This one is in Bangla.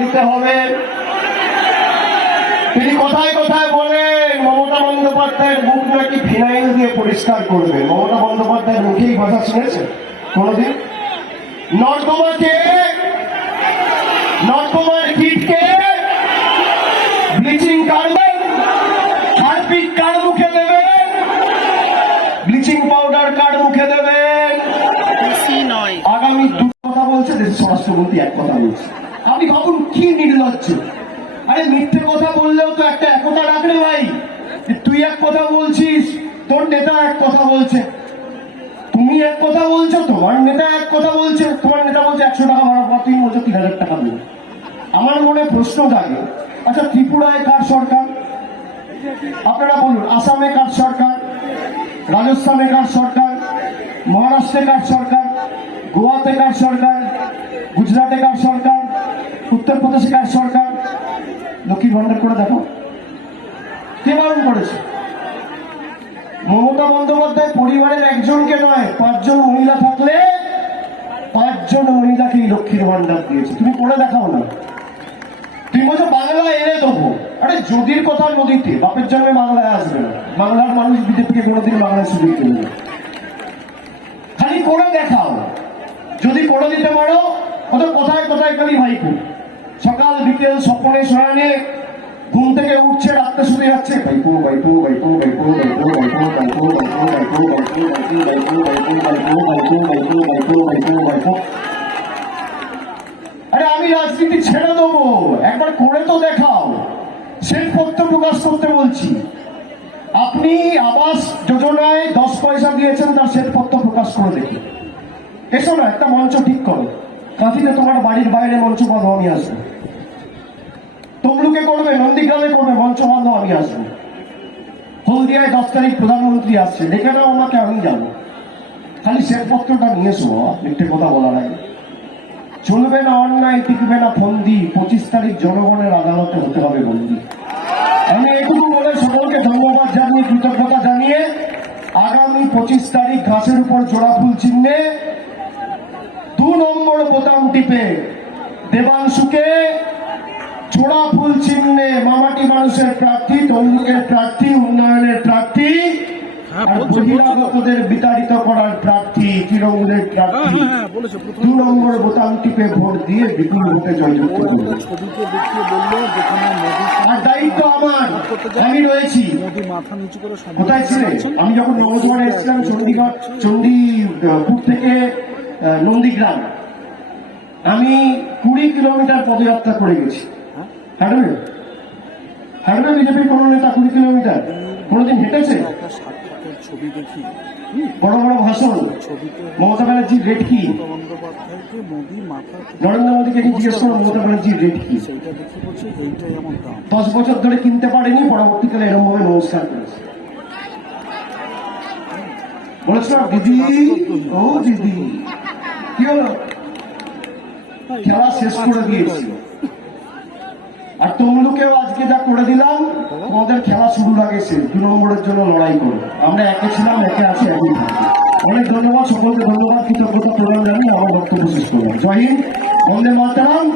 দিতে হবে। তিনি কথায় কথায় বলেন মমতা বন্দ্যোপাধ্যায়ের মুখ নাকি ফিনাইল দিয়ে পরিষ্কার করবে। মমতা বন্দ্যোপাধ্যায়ের মুখেই ভাষা শুনেছে কোনদিন? নর্দমাকে, নর্দমার কীটকে ব্লিচিং কাটবেন, হারপিক কার মুখে দেবেন, ব্লিচিং পাউডার কার মুখে দেবেন। আগামী দুটো কথা বলছে, দেশের স্বরাষ্ট্রমন্ত্রী এক কথা বলছে। আপনি ভাবুন কি নির্লজ্জ। আরে মিথ্যে কথা বললেও তো একটা একতা রাখলে ভাই, তুই এক কথা বলছিস, তোর নেতা এক কথা বলছে, তুমি এক কথা বলছো, তোমার নেতা এক কথা বলছে, তোমার নেতা বলছে 100 টাকা ভাড়া পর, তুমি বলছো 3000 টাকা দেবে। আমার মনে প্রশ্ন জাগে, আচ্ছা ত্রিপুরায় কার সরকার? আপনারা বলুন। আসামে কার সরকার? রাজস্থানে কার সরকার? মহারাষ্ট্রে কার সরকার? গোয়াতে কার সরকার? গুজরাটে কার সরকার? উত্তরপ্রদেশে কার সরকার? লক্ষ্মীর ভান্ডার করে দেখো, কে বারণ করেছে? মমতা বন্দ্যোপাধ্যায় পরিবারের একজনকে নয়, 5 জন মহিলা থাকলে 5 জন মহিলাকেই লক্ষ্মীর ভান্ডার দিয়েছে। তুমি করে দেখাও না। তুমি বলছো বাংলা এনে দেবো। আরে যদির কথা নদীতে, বাপের জন্মে বাংলায় আসবে না। বাংলার মানুষ বিজেপিকে কোনোদিন বাংলায় সুযোগ দেবে না। খালি করে দেখাও। যদি করে দিতে পারো, ওদের কথায় কথায় খালি ভাইপো, সকাল বিকেল স্বপ্নে শয়নে, ঘুম থেকে উঠছে রাত্রে শুতে যাচ্ছে ভাইপো ভাইপো ভাইপো ভাইপো ভাইপো ভাইপো ভাইপো ভাইপো ভাইপো ভাইপো ভাইপো ভাইপো ভাইপো ভাইপো ভাইপো ভাইপো ভাইপো। আরে আমি রাজনীতি ছেড়ে দেবো, একবার করে তো দেখাও। শ্বেতপত্র প্রকাশ করতে বলছি। আপনি আবাস যোজনায় 10 পয়সা দিয়েছেন, তার শ্বেতপত্র প্রকাশ করে দেখি। এসো না, একটা মঞ্চ ঠিক করো। কাঁথিতে তোমার বাড়ির বাইরে মঞ্চ বাঁধো, আমি আসবো। তমলুকে করবে, নন্দীগ্রামে করবে, মঞ্চ বাঁধো, আমি আসবো। হলদিয়ায় 10 তারিখ প্রধানমন্ত্রী আসছে, দেখে নাও আমাকে, আমি যাবো। খালি শ্বেতপত্রটা নিয়ে এসো, মিথ্যে কথা বলার আগে। চলবে না অন্যায়, টিকবে না ফন্দি, 25 তারিখ জনগণের আদালতে হতে হবে বন্দি। আমি এটুকু বলে সকলকে ধন্যবাদ জানিয়ে, কৃতজ্ঞতা জানিয়ে, আগামী 25 তারিখ ঘাসের উপর জোড়া ফুল চিহ্নে 2 নম্বর বোতাম টিপে দেবাংশুকে জোড়া ফুল চিহ্নে মামাটি মানুষের প্রার্থী, তমলুকের প্রার্থী, উন্নয়নের প্রার্থী, আর বহিরাগতদের বিতাড়িত করার প্রার্থী, তৃণমূলের প্রার্থী 2 নম্বর বোতাম টিপে ভোট দিয়ে বিপুল ভোটে জয়যুক্ত করবে। আর দায়িত্ব আমার, আমি রয়েছি। কোথায় ছিলেন? আমি যখন নবজোয়ারে এসেছিলাম চণ্ডীপুর থেকে নন্দীগ্রাম, আমি 20 কিলোমিটার পদযাত্রা করে গেছি। হাঁটবে হাঁটবে বিজেপির কোন নেতা 20 কিলোমিটার কোনদিন হেঁটেছে? বড় বড় ভাষণ। মমতা ব্যানার্জির রেট কি? নরেন্দ্র মোদীকে জিজ্ঞেস করো মমতা ব্যানার্জির রেট কি? 10 বছর ধরে কিনতে পারেনি, পরবর্তীকালে এরকম ভাবে নমস্কার করেছে। বলেছিল দিদি, ও দিদি, কি হলো? খেলা শেষ করে দিয়েছি। আর তমলুকেও আজকে যা করে দিলাম, তোমাদের খেলা শুরু লাগেছে 2 নম্বরের জন্য লড়াই করে। আমরা একে ছিলাম, একে আছি, একই থাকি। অনেক ধন্যবাদ সকলকে, ধন্যবাদ, কৃতজ্ঞতা প্রদান জানিয়ে আমার বক্তব্য শেষ করলাম। জয় হিন্দ, বন্দে মাতরম।